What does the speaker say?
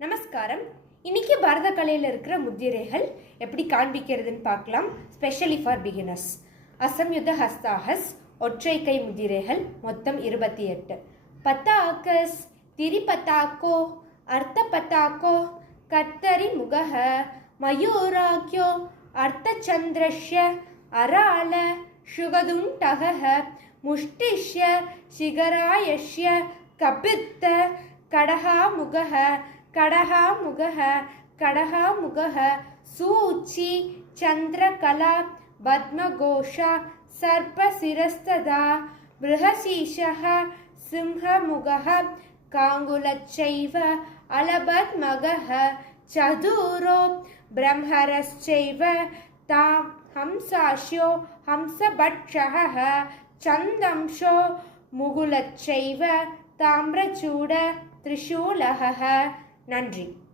நமஸ்காரம். இன்னைக்கு பரத கலையில் இருக்கிற முத்திரைகள் எப்படி காண்பிக்கிறதுன்னு பார்க்கலாம். Specially for beginners. அசம்யுத ஹஸ்தாஹஸ் ஒற்றை கை முத்திரைகள் மொத்தம் 28. பத்தாக்கஸ் திரிபதாக்கோ அர்த்த பதாக்கோ கர்த்தரி முகஹ மயூராக்யோ அர்த்த சந்திரஷ்ய அரால சுகதுண்டகஹ முஷ்டிஷ்ய சிகராயஷ்ய கபித்த கடஹாமுகஹ கடஹாமுகஹ கடஹாமுகஹ சூச்சி சந்திரகலா பத்மகோஷா சர்ப்பசிரஸ்ததா ப்ருஹசீஷஹ சிம்ஹமுகஹ காங்குலச்சைவ அலபத்மகஹ சதுரோ பிரம்மரஸ்சைவ தாம் ஹம்சாஷ்யோ ஹம்சபட்சஹ சந்தம்ஷோ முகுலச்சைவ தாம்ரச்சூட திரிசூலஹ. நன்றி.